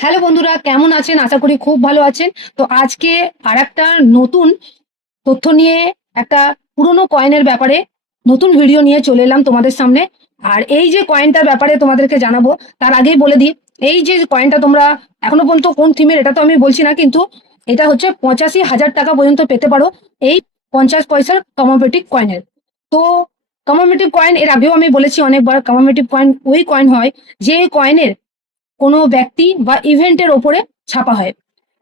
Hello বন্ধুরা, কেমন আছেন? আশা করি খুব ভালো আছেন। তো আজকে আর একটা নতুন তথ্য নিয়ে একটা পুরনো কয়েনের ব্যাপারে নতুন ভিডিও নিয়ে চলে এলাম তোমাদের সামনে। আর এই যে কয়েনটার ব্যাপারে তোমাদেরকে জানাব, তার আগেই বলে দিই, এই যে কয়েনটা তোমরা এখনও পর্যন্ত কোন থিমের এটা তো আমি বলছি না, কিন্তু এটা হচ্ছে পঁচাশি হাজার টাকা পর্যন্ত পেতে পারো এই পঞ্চাশ পয়সার কমোমেটিভ কয়েনের তো কমোমেটিভ কয়েন এর আগেও আমি বলেছি অনেকবার কমোমেটিভ কয়েন ওই কয়েন হয় যে কয়েনের কোনো ব্যক্তি বা ইভেন্টের ওপরে ছাপা হয়।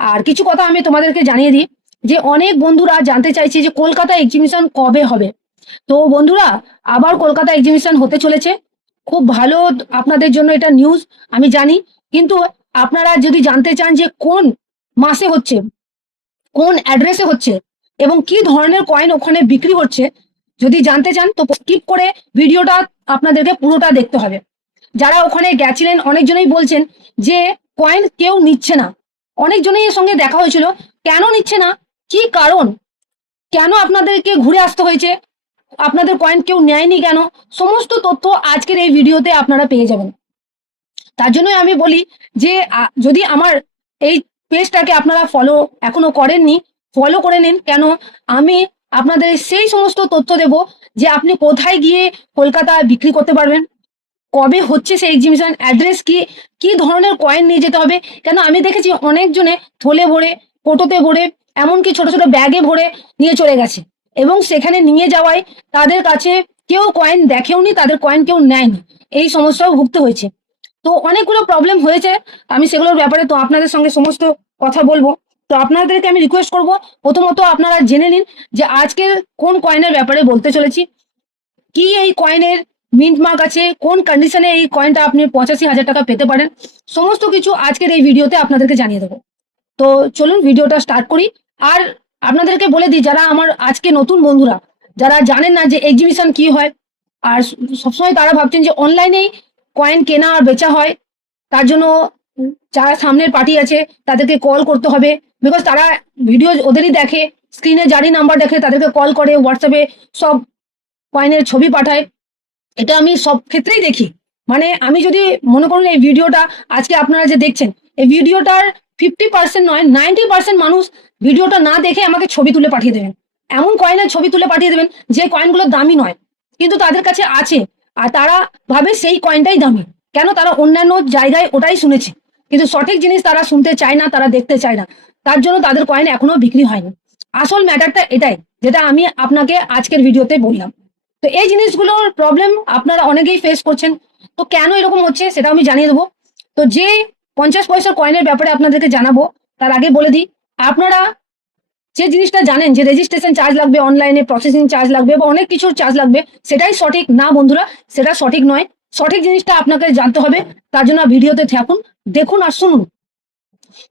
আর কিছু কথা আমি তোমাদেরকে জানিয়ে দিই, যে অনেক বন্ধুরা জানতে চাইছে যে কলকাতা এক্সিবিশন কবে হবে। তো বন্ধুরা, আবার কলকাতা এক্সিবিশন হতে চলেছে। খুব ভালো আপনাদের জন্য এটা নিউজ আমি জানি। কিন্তু আপনারা যদি জানতে চান যে কোন মাসে হচ্ছে, কোন অ্যাড্রেসে হচ্ছে, এবং কি ধরনের কয়েন ওখানে বিক্রি হচ্ছে, যদি জানতে চান তো স্কিপ করে ভিডিওটা আপনাদেরকে পুরোটা দেখতে হবে। যারা ওখানে গেছিলেন, অনেকজনেই বলছেন যে কয়েন কেউ নিচ্ছে না। অনেকজনেই এর সঙ্গে দেখা হয়েছিল। কেন নিচ্ছে না? কি কারণ? কেন আপনাদেরকে ঘুরে আসতে হয়েছে? আপনাদের কয়েন কেউ নেয়নি কেন? সমস্ত তথ্য আজকের এই ভিডিওতে আপনারা পেয়ে যাবেন। তার জন্যই আমি বলি যে যদি আমার এই পেজটাকে আপনারা ফলো এখনও করেননি ফলো করে নিন। কেন? আমি আপনাদের সেই সমস্ত তথ্য দেব যে আপনি কোথায় গিয়ে কলকাতা বিক্রি করতে পারবেন। কবে হচ্ছে সেই এক্সিবিশন অ্যাড্রেস কি? কি ধরনের কয়েন নিয়ে যেতে হবে? কেন আমি দেখেছি অনেকজনে থলে ভরে কোটোতে ভরে, এমনকি ছোট ছোট ব্যাগে ভরে নিয়ে চলে গেছে। এবং সেখানে নিয়ে যাওয়ায় তাদের কাছে কেউ কয়েন দেখেওনি, তাদের কয়েন কেউ নেয়নি। এই সমস্যাও ভুগতে হয়েছে। তো অনেকগুলো প্রবলেম হয়েছে। আমি সেগুলোর ব্যাপারে তো আপনাদের সঙ্গে সমস্ত কথা বলব। তো আপনাদেরকে আমি রিকোয়েস্ট করব, প্রথমত আপনারা জেনে নিন যে আজকের কোন কয়েনের ব্যাপারে বলতে চলেছি। কি এই কয়েনের মিন্ট মার্ক আছে কোন কন্ডিশনে এই কয়েনটা আপনি পঁচাশি হাজার টাকা পেতে পারেন? সমস্ত কিছু আজকের এই ভিডিওতে আপনাদেরকে জানিয়ে দেবো। তো চলুন ভিডিওটা স্টার্ট করি। আর আপনাদেরকে বলে দিই, যারা আমার আজকে নতুন বন্ধুরা, যারা জানেন না যে এক্সিবিশন কি হয়, আর সবসময় তারা ভাবছেন যে অনলাইনেই কয়েন কেনা আর বেচা হয়, তার জন্য যারা সামনের পার্টি আছে, তাদেরকে কল করতে হবে। বিকজ তারা ভিডিও ওদেরই দেখে স্ক্রিনে যারই নাম্বার দেখে, তাদেরকে কল করে হোয়াটসঅ্যাপে সব কয়েনের ছবি পাঠায়। এটা আমি সব ক্ষেত্রেই দেখি। মানে আমি যদি মনে করুন এই ভিডিওটা আজকে আপনারা যে দেখছেন, এই ভিডিওটার ফিফটি পার্সেন্ট নয় নাইনটি পার্সেন্ট মানুষ ভিডিওটা না দেখে আমাকে ছবি তুলে পাঠিয়ে দেবেন। এমন কয়েনের ছবি তুলে পাঠিয়ে দেবেন, যে কয়েনগুলো দামি নয়, কিন্তু তাদের কাছে আছে, আর তারা ভাবে সেই কয়েনটাই দামি। কেন? তারা অন্যান্য জায়গায় ওটাই শুনেছে। কিন্তু সঠিক জিনিস তারা শুনতে চায় না, তারা দেখতে চায় না। তার জন্য তাদের কয়েন এখনও বিক্রি হয়নি। আসল ম্যাটারটা এটাই, যেটা আমি আপনাকে আজকের ভিডিওতে বললাম। তো এই জিনিসগুলোর প্রবলেম আপনারা অনেকেই ফেস করছেন। তো কেন এরকম হচ্ছে সেটা আমি জানিয়ে দেবো। তো যে পঞ্চাশ পয়সার কয়েনের ব্যাপারে আপনাদেরকে জানাব, তার আগে বলে দিই, আপনারা যে জিনিসটা জানেন, যে রেজিস্ট্রেশন চার্জ লাগবে অনলাইনে প্রসেসিং চার্জ লাগবে বা অনেক কিছুর চার্জ লাগবে, সেটাই সঠিক না বন্ধুরা, সেটা সঠিক নয়। সঠিক জিনিসটা আপনাকে জানতে হবে, তার জন্য ভিডিওতে থাকুন, দেখুন আর শুনুন।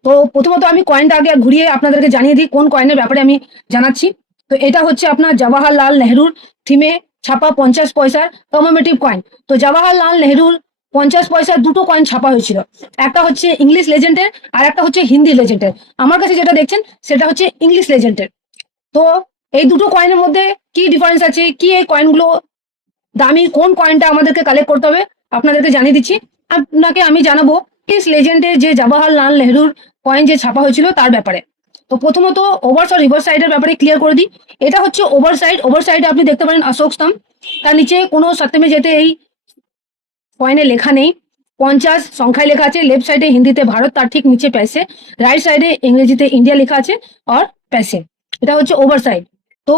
তো প্রথমত আমি কয়েনটা আগে ঘুরিয়ে আপনাদেরকে জানিয়ে দিই, কোন কয়েনের ব্যাপারে আমি জানাচ্ছি। তো এটা হচ্ছে আপনার জওয়াহরলাল নেহরুর থিমে ছাপা পঞ্চাশ পয়সার কমোমেটিভ কয়েন তো জওয়াহরলাল নেহরুর পঞ্চাশ পয়সার দুটো কয়েন ছাপা হয়েছিল। একটা হচ্ছে ইংলিশ লেজেন্ডের আর একটা হচ্ছে হিন্দি লেজেন্ডের আমার কাছে যেটা দেখছেন, সেটা হচ্ছে ইংলিশ লেজেন্ডের তো এই দুটো কয়েনের মধ্যে কি ডিফারেন্স আছে? কি এই কয়েনগুলো দামি? কোন কয়েনটা আমাদেরকে কালেক্ট করতে হবে? আপনাদেরকে জানিয়ে দিচ্ছি। আপনাকে আমি জানাব ইংলিশ লেজেন্ডের যে জওয়াহরলাল নেহরুর কয়েন যে ছাপা হয়েছিল, তার ব্যাপারে। তো প্রথমত ওভার আর রিভার সাইডের ব্যাপারে ক্লিয়ার করে দিই। এটা হচ্ছে ওভার সাইড ওভার সাইডে আপনি দেখতে পারেন অশোক স্তম্ভ। তার নিচে কোনো সত্যমে যেতে এই কয়েনে লেখা নেই। পঞ্চাশ সংখ্যায় লেখা আছে লেফট সাইডে হিন্দিতে ভারত, তার ঠিক নিচে প্যাসে। রাইট সাইডে ইংরেজিতে ইন্ডিয়া লেখা আছে আর প্যাসে। এটা হচ্ছে ওভার সাইড তো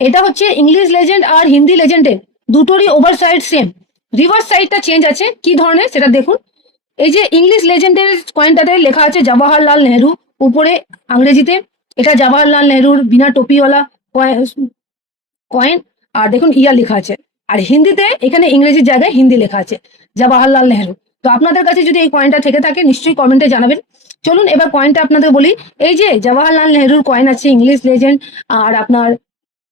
এটা হচ্ছে ইংলিশ লেজেন্ড আর হিন্দি লেজেন্ডের দুটোরই ওভার সাইড সেম রিভার্স সাইডটা চেঞ্জ আছে, কি ধরনের সেটা দেখুন। এই যে ইংলিশ লেজেন্ডের কয়েনটাতে লেখা আছে, জওয়াহরলাল নেহরু। উপরে ইংরেজিতে এটা জওয়াহরলাল নেহরুর বিনা টপিওয়ালা কয়েন আর দেখুন ইয়া লেখা আছে। আর হিন্দিতে এখানে ইংরেজির জায়গায় হিন্দি লেখা আছে, জওয়াহরলাল নেহরু। তো আপনাদের কাছে যদি এই কয়েনটা থেকে থাকে, নিশ্চয়ই কমেন্টে জানাবেন। চলুন এবার কয়েনটা আপনাদের বলি। এই যে জওয়াহরলাল নেহরুর কয়েন আছে, ইংলিশ লেজেন্ড আর আপনার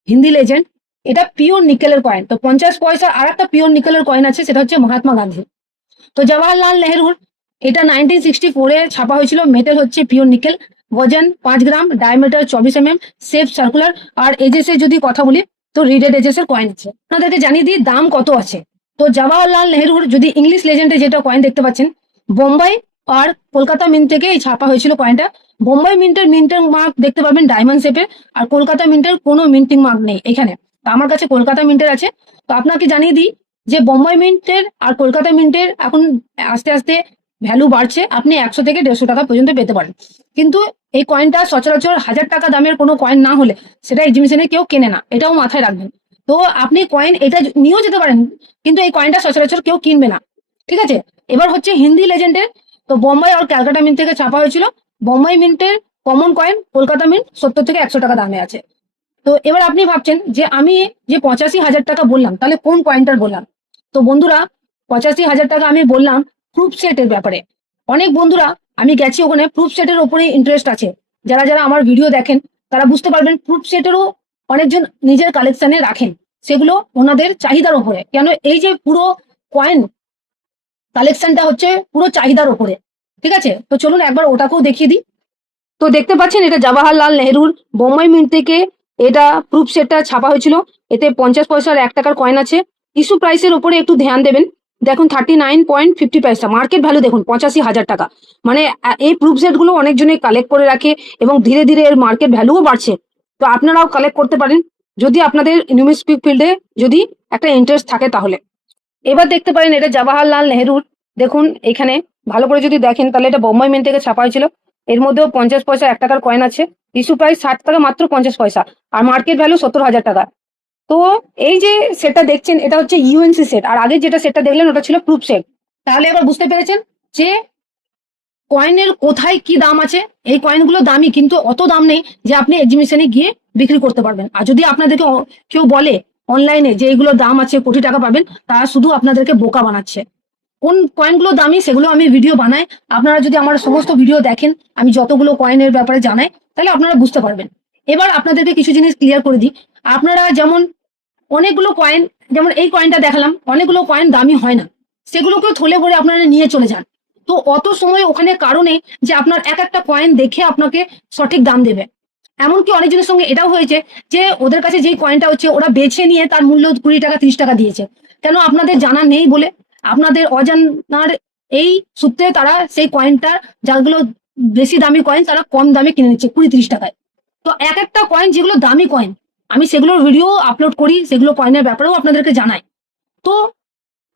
হিন্দি লেজেন্ড এটা পিওর নিকেলের কয়েন তো পঞ্চাশ পয়সা আর একটা পিওর নিকেলের কয়েন আছে, সেটা হচ্ছে মহাত্মা গান্ধী। তো জওয়াহরলাল নেহরুর এটা নাইনটিন সিক্সটি ফোরে ছাপা হয়েছিল। মেটেল হচ্ছে পিওর নিকেল ওজন পাঁচ গ্রাম ডায়ামিটার চব্বিশ এম এম সেফ সার্কুলার আর এজেসের যদি কথা বলি, তো রিডেড এজেসের কয়েন আছে। আপনাদেরকে জানিয়ে দিই, দাম কত আছে? তো জওয়াহরলাল নেহরুর যদি ইংলিশ লেজেন্ডে যেটা কয়েন দেখতে পাচ্ছেন, বোম্বাই আর কলকাতা মিন্ট থেকে এই ছাপা হয়েছিল কয়েনটা বোম্বাই মিন্টের মিন্টের মার্ক দেখতে পাবেন ডায়মন্ড শেপের আর কলকাতা মিন্টের কোনো মিন্টিং মার্ক নেই এখানে। তো আমার কাছে কলকাতা মিন্টের আছে। তো আপনাকে জানিয়ে দিই যে বোম্বাই মিন্টের আর কলকাতা মিন্টের এখন আস্তে আস্তে ভ্যালু বাড়ছে, আপনি একশো থেকে দেড়শো টাকা পর্যন্ত পেতে পারেন। কিন্তু এই কয়েনটা সচরাচর হাজার টাকা দামের কোনো কয়েন না হলে সেটা এক্সিবিশনে কেউ কেনে না, এটাও মাথায় রাখবেন। তো আপনি কয়েন এটা নিয়েও যেতে পারেন, কিন্তু এই কয়েনটা সচরাচর কেউ কিনবে না। ঠিক আছে? এবার হচ্ছে হিন্দি লেজেন্ডের তো বোম্বাই আর ক্যালকাটা মিন্ট থেকে ছাপা হয়েছিল। বোম্বাই মিন্টের কমন কয়েন কলকাতা মিন্ট সত্তর থেকে একশো টাকা দামে আছে। তো এবার আপনি ভাবছেন যে আমি যে পঁচাশি হাজার টাকা বললাম, তাহলে কোন কয়েনটার বললাম? তো বন্ধুরা, পঁচাশি হাজার টাকা আমি বললাম প্রুফ সেটের ব্যাপারে। অনেক বন্ধুরা, আমি গেছি ওখানে প্রুফ সেটের ওপরে ইন্টারেস্ট আছে। যারা যারা আমার ভিডিও দেখেন, তারা বুঝতে পারবেন প্রুফ সেটেরও অনেকজন নিজের কালেকশনে রাখেন। সেগুলো ওনাদের চাহিদার ওপরে কেন এই যে পুরো কয়েন কালেকশনটা হচ্ছে পুরো চাহিদার ওপরে ঠিক আছে? তো চলুন একবার ওটাকেও দেখিয়ে দিই। তো দেখতে পাচ্ছেন, এটা জওয়াহরলাল নেহরুর বোম্বাই মিন্ট থেকে এটা প্রুফ সেটটা ছাপা হয়েছিল। এতে পঞ্চাশ পয়সার এক টাকার কয়েন আছে। ইস্যু প্রাইসের উপরে একটু ধ্যান দেবেন। দেখুন thirty nine point fifty paisa market value দেখুন, পঁচাশি হাজার টাকা। মানে এই প্রুফ সেটগুলো অনেকজনে কালেক্ট করে রাখে এবং ধীরে ধীরে এর মার্কেট ভ্যালুও বাড়ছে। তো আপনারাও কালেক্ট করতে পারেন। যদি আপনাদের নিউমিস্টিক ফিল্ডে যদি একটা ইন্টারেস্ট থাকে তাহলে। এবার দেখতে পারেন, এটা জওয়াহরলাল নেহরুর দেখুন, এখানে ভালো করে যদি দেখেন, তাহলে এটা বোম্বাই মেন থেকে ছাপা হয়েছিল এর মধ্যেও পঞ্চাশ পয়সা এক টাকার কয়েন আছে। ইস্যু প্রাইস ষাট টাকা মাত্র পঞ্চাশ পয়সা। আর মার্কেট ভ্যালু সত্তর হাজার টাকা। তো এই যে সেটটা দেখছেন, এটা হচ্ছে ইউএনসি সেট আর আগে যেটা সেটটা দেখলেন, ওটা ছিল প্রুফ সেট তাহলে এবার বুঝতে পেরেছেন যে কয়েনের কোথায় কি দাম আছে? এই কয়েনগুলো দামি, কিন্তু অত দাম নেই যে আপনি এক্সিবিশনে গিয়ে বিক্রি করতে পারবেন। আর যদি আপনাদেরকে কেউ বলে অনলাইনে যে এইগুলো দাম আছে, কোটি টাকা পাবেন, তারা শুধু আপনাদেরকে বোকা বানাচ্ছে। কোন কয়েনগুলো দামি, সেগুলো আমি ভিডিও বানাই। আপনারা যদি আমার সমস্ত ভিডিও দেখেন, আমি যতগুলো কয়েনের ব্যাপারে জানাই, তাহলে আপনারা বুঝতে পারবেন। এবার আপনাদেরকে কিছু জিনিস ক্লিয়ার করে দিই। আপনারা যেমন অনেকগুলো কয়েন যেমন এই কয়েনটা দেখালাম, অনেকগুলো কয়েন দামি হয় না। সেগুলোকেও থলে ভরে আপনারা নিয়ে চলে যান। তো অত সময় ওখানে কারণে যে আপনার এক একটা কয়েন দেখে আপনাকে সঠিক দাম দেবে। এমনকি অনেকজনের সঙ্গে এটাও হয়েছে যে ওদের কাছে যেই কয়েনটা হচ্ছে, ওরা বেছে নিয়ে তার মূল্য কুড়ি টাকা, তিরিশ টাকা দিয়েছে। কেন আপনাদের জানা নেই বলে? আপনাদের অজানার এই সূত্রে তারা সেই কয়েনটার যাগুলো বেশি দামি কয়েন তারা কম দামে কিনে নিচ্ছে, কুড়ি, তিরিশ টাকায়। তো এক একটা কয়েন যেগুলো দামি কয়েন আমি সেগুলোর ভিডিও আপলোড করি, সেগুলো কয়েনের ব্যাপারেও আপনাদেরকে জানাই। তো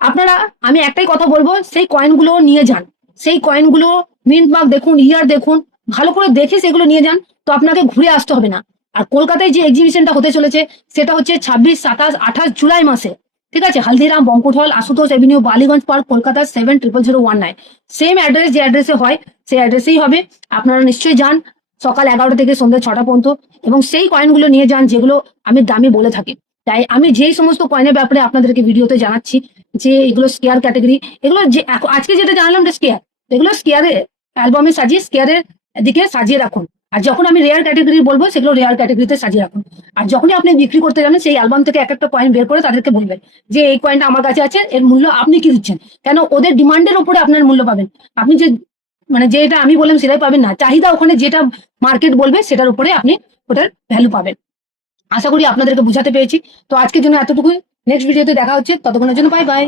আপনারা, আমি একটাই কথা বলব, সেই কয়েনগুলো নিয়ে যান। সেই কয়েনগুলো মিন্ট মার্ক দেখুন ইয়ার দেখুন, ভালো করে দেখে সেগুলো নিয়ে যান, তো আপনাকে ঘুরে আসতে হবে না। আর কলকাতায় যে এক্সিবিশনটা হতে চলেছে, সেটা হচ্ছে ছাব্বিশ, সাতাশ, আঠাশ জুলাই মাসে। ঠিক আছে? হালদিরাম বঙ্কুট হল Ashutosh avenue, Ballygunge park, Kolkata seven triple zero one nine same address যে অ্যাড্রেসে হয়, সেই অ্যাড্রেসেই হবে। আপনারা নিশ্চয়ই যান। সকাল এগারোটা থেকে সন্ধ্যে ছটা পর্যন্ত। এবং সেই কয়েনগুলো নিয়ে যান যেগুলো আমি দামি বলে থাকি। তাই আমি যেই সমস্ত কয়েনের ব্যাপারে আপনাদেরকে ভিডিওতে জানাচ্ছি, যে এগুলো স্কেয়ার ক্যাটাগরি এগুলো যে আজকে যেটা জানালাম এটা স্কেয়ার এগুলো স্কেয়ারে অ্যালবামে সাজিয়ে স্কেয়ারের দিকে সাজিয়ে রাখুন। আর যখন আমি রেয়ার ক্যাটাগরি বলব, সেগুলো রেয়ার ক্যাটাগরিতে সাজিয়ে রাখুন। আর যখনই আপনি বিক্রি করতে যাবেন, সেই অ্যালবাম থেকে এক একটা কয়েন বের করে তাদেরকে বলবেন, যে এই কয়েনটা আমার কাছে আছে, এর মূল্য আপনি কি দিচ্ছেন? কেন ওদের ডিমান্ডের উপরে আপনার মূল্য পাবেন। আপনি যে মানে যেটা আমি বললাম সেটাই পাবেন না। চাহিদা ওখানে যেটা মার্কেট বলবে সেটার উপরে আপনি ওটার ভ্যালু পাবেন। আশা করি আপনাদেরকে বুঝাতে পেরেছি। তো আজকের জন্য এতটুকুই। নেক্সট ভিডিওতে দেখা হচ্ছে। ততক্ষণের জন্য বাই বাই